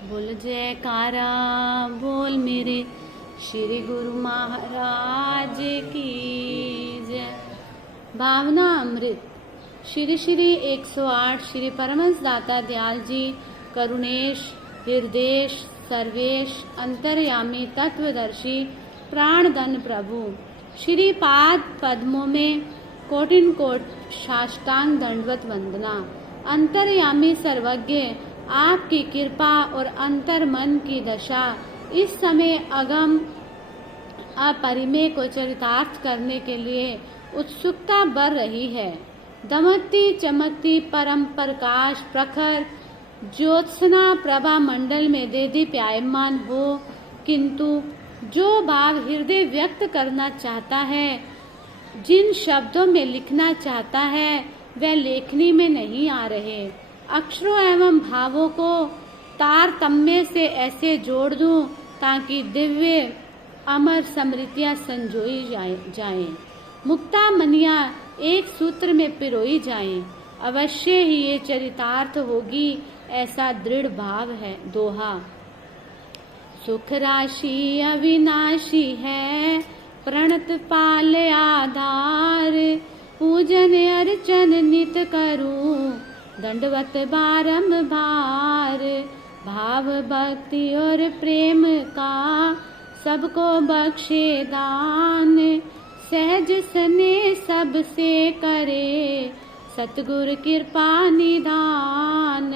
बोल जयकारा बोल मेरे श्री गुरु महाराज की जय। भावना अमृत। श्री श्री 108 श्री परमहंस दाता दयाल जी करुणेश हृदेश सर्वेश अंतर्यामी तत्वदर्शी प्राणधन प्रभु श्री पाद पद्मों में कोटिन कोट साष्टांग दंडवत वंदना। अंतर्यामी सर्वज्ञ आपकी कृपा और अंतर मन की दशा इस समय अगम अपरिमेय को चरितार्थ करने के लिए उत्सुकता बढ़ रही है। दमकती चमकती परम प्रकाश प्रखर ज्योत्सना प्रभा मंडल में दे प्यायमान हो, किंतु जो भाव हृदय व्यक्त करना चाहता है, जिन शब्दों में लिखना चाहता है, वह लेखनी में नहीं आ रहे। अक्षरों एवं भावों को तारतम्य से ऐसे जोड़ दूं ताकि दिव्य अमर स्मृतियां संजोई जाएं, मुक्ता मनिया एक सूत्र में पिरोई जाएं। अवश्य ही ये चरितार्थ होगी, ऐसा दृढ़ भाव है। दोहा। सुख राशि अविनाशी है, प्रणत पाल आधार, पूजन अर्चन नित करूं, दंडवत बारंबार। भाव भक्ति और प्रेम का सबको बख्शे दान, सहज सने सबसे करे, सतगुर कृपा निधान।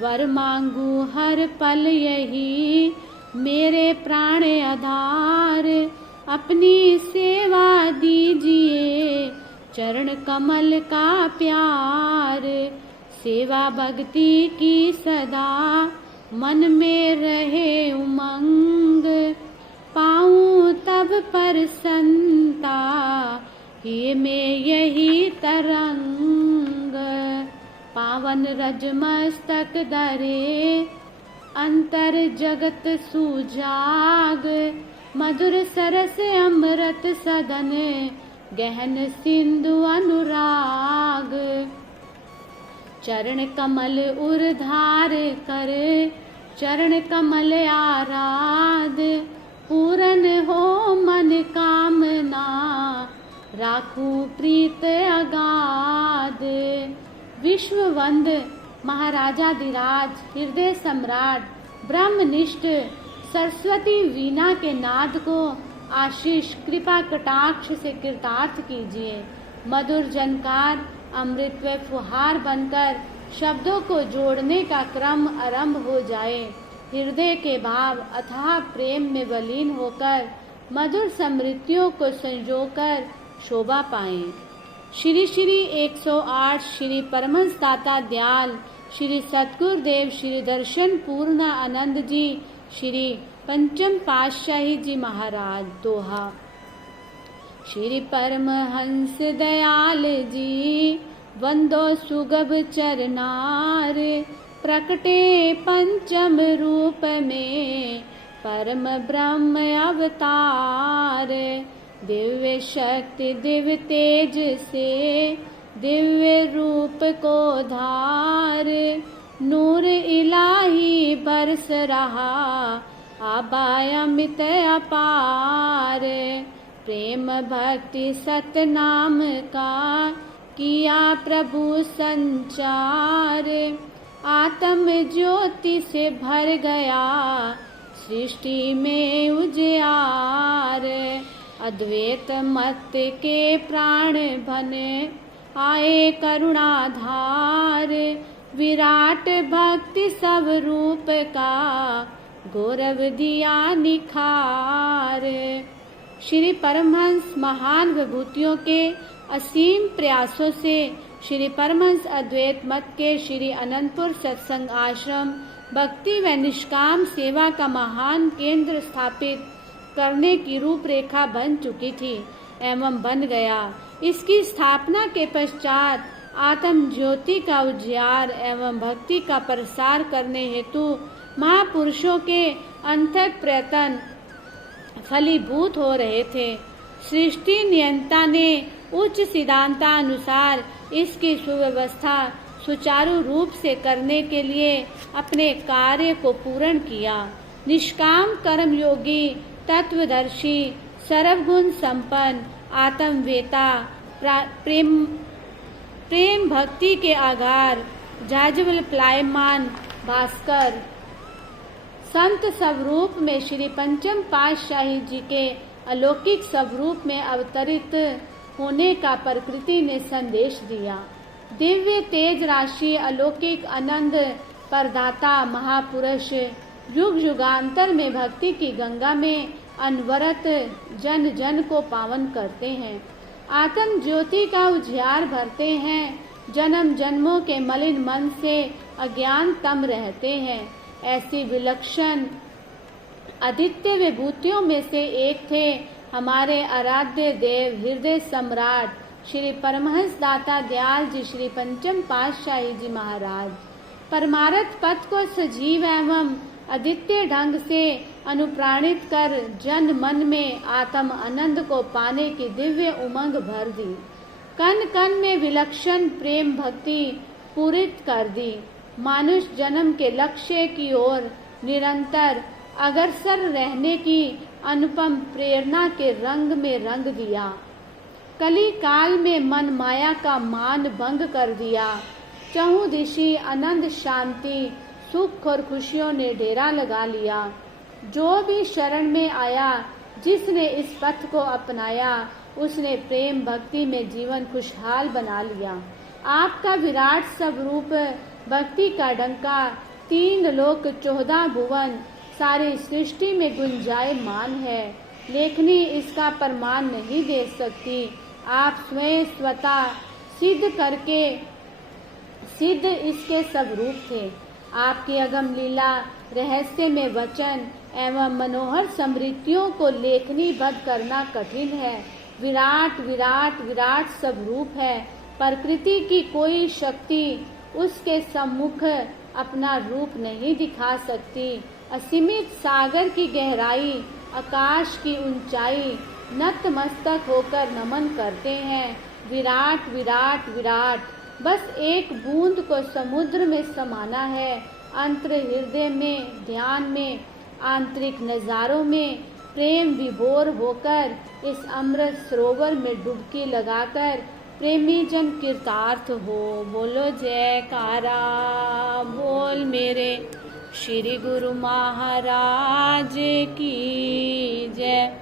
वर मांगू हर पल यही, मेरे प्राण आधार, अपनी सेवा दीजिए, चरण कमल का प्यार। सेवा भक्ति की सदा मन में रहे उमंग, पाऊं तब प्रसन्नता ये में यही तरंग। पावन रज मस्तक धरे, अंतर जगत सुजाग, मधुर सरस अमृत सदन, गहन सिंधु अनुराग। चरण कमल उर्धार कर, चरण कमल आराध, पूरन हो मन कामना, राखू प्रीत अगाध। विश्ववंद महाराजाधिराज हृदय सम्राट ब्रह्मनिष्ठ सरस्वती वीणा के नाद को आशीष कृपा कटाक्ष से कृतार्थ कीजिए। मधुर जनकार अमृत व फुहार बनकर शब्दों को जोड़ने का क्रम आरंभ हो जाए। हृदय के भाव अथाह प्रेम में विलीन होकर मधुर स्मृतियों को संजोकर शोभा पाएं। श्री श्री 108 श्री परमहंस दाता दयाल श्री सतगुरुदेव श्री दर्शन पूर्ण आनंद जी श्री पंचम पातशाही जी महाराज। दोहा। श्री परमहंस दयाल जी वंदो सुगभ चरनार, प्रकटे पंचम रूप में परम ब्रह्म अवतार। दिव्य शक्ति दिव्य तेज से दिव्य रूप को धार, नूर इलाही बरस रहा आबाय अमित अपार। प्रेम भक्ति सतनाम का किया प्रभु संचार, आत्म ज्योति से भर गया सृष्टि में उजियार। अद्वैत मत के प्राण बने आए करुणाधार, विराट भक्ति सब रूप का गौरव दिया निखार। श्री परमहंस महान विभूतियों के असीम प्रयासों से श्री परमहंस अद्वैत मत के श्री अनंतपुर सत्संग आश्रम भक्ति व निष्काम सेवा का महान केंद्र स्थापित करने की रूपरेखा बन चुकी थी एवं बन गया। इसकी स्थापना के पश्चात आत्म ज्योति का उजियार एवं भक्ति का प्रसार करने हेतु महापुरुषों के अथक प्रयत्न फलीभूत हो रहे थे। सृष्टि नियंता ने उच्च सिद्धांतानुसार इसकी सुव्यवस्था सुचारू रूप से करने के लिए अपने कार्य को पूर्ण किया। निष्काम कर्मयोगी, तत्वदर्शी, सर्वगुण संपन्न, आत्मवेता, प्रेम भक्ति के आगार, जाज्वल प्लायमान भास्कर, संत स्वरूप में श्री पंचम पातशाही जी के अलौकिक स्वरूप में अवतरित होने का प्रकृति ने संदेश दिया। दिव्य तेज राशि, अलौकिक आनंद प्रदाता महापुरुष युग युगांतर में भक्ति की गंगा में अनवरत जन जन को पावन करते हैं। आत्म ज्योति का उजियार भरते हैं। जन्म जन्मों के मलिन मन से अज्ञान तम रहते हैं। ऐसी विलक्षण आदित्य विभूतियों में से एक थे हमारे आराध्य देव, हृदय सम्राट श्री परमहंस दाता दयाल जी श्री पंचम पातशाही जी महाराज। परमार्थ पथ को सजीव एवं आदित्य ढंग से अनुप्राणित कर जन मन में आत्म आनंद को पाने की दिव्य उमंग भर दी। कण कण में विलक्षण प्रेम भक्ति पूरित कर दी। मानुष जन्म के लक्ष्य की ओर निरंतर अग्रसर रहने की अनुपम प्रेरणा के रंग में रंग दिया। कली काल में मन माया का मान भंग कर दिया। चहुदिशी आनंद शांति सुख और खुशियों ने डेरा लगा लिया। जो भी शरण में आया, जिसने इस पथ को अपनाया, उसने प्रेम भक्ति में जीवन खुशहाल बना लिया। आपका विराट स्वरूप भक्ति का डंका 3 लोक 14 भुवन सारी सृष्टि में गुंजायमान है। लेखनी इसका प्रमाण नहीं दे सकती। आप स्वयं स्वतः सिद्ध इसके स्वरूप थे। आपकी अगम लीला रहस्य में वचन एवं मनोहर समृद्धियों को लेखनीबद्ध करना कठिन है। विराट विराट विराट स्वरूप है। प्रकृति की कोई शक्ति उसके सम्मुख अपना रूप नहीं दिखा सकती। असीमित सागर की गहराई, आकाश की ऊंचाई, नतमस्तक होकर नमन करते हैं। विराट विराट विराट, बस एक बूंद को समुद्र में समाना है। अंतर हृदय में, ध्यान में, आंतरिक नजारों में प्रेम विभोर होकर इस अमृत सरोवर में डुबकी लगाकर प्रेमी जन कृतार्थ हो। बोलो जयकारा बोल मेरे श्री गुरु महाराज की जय।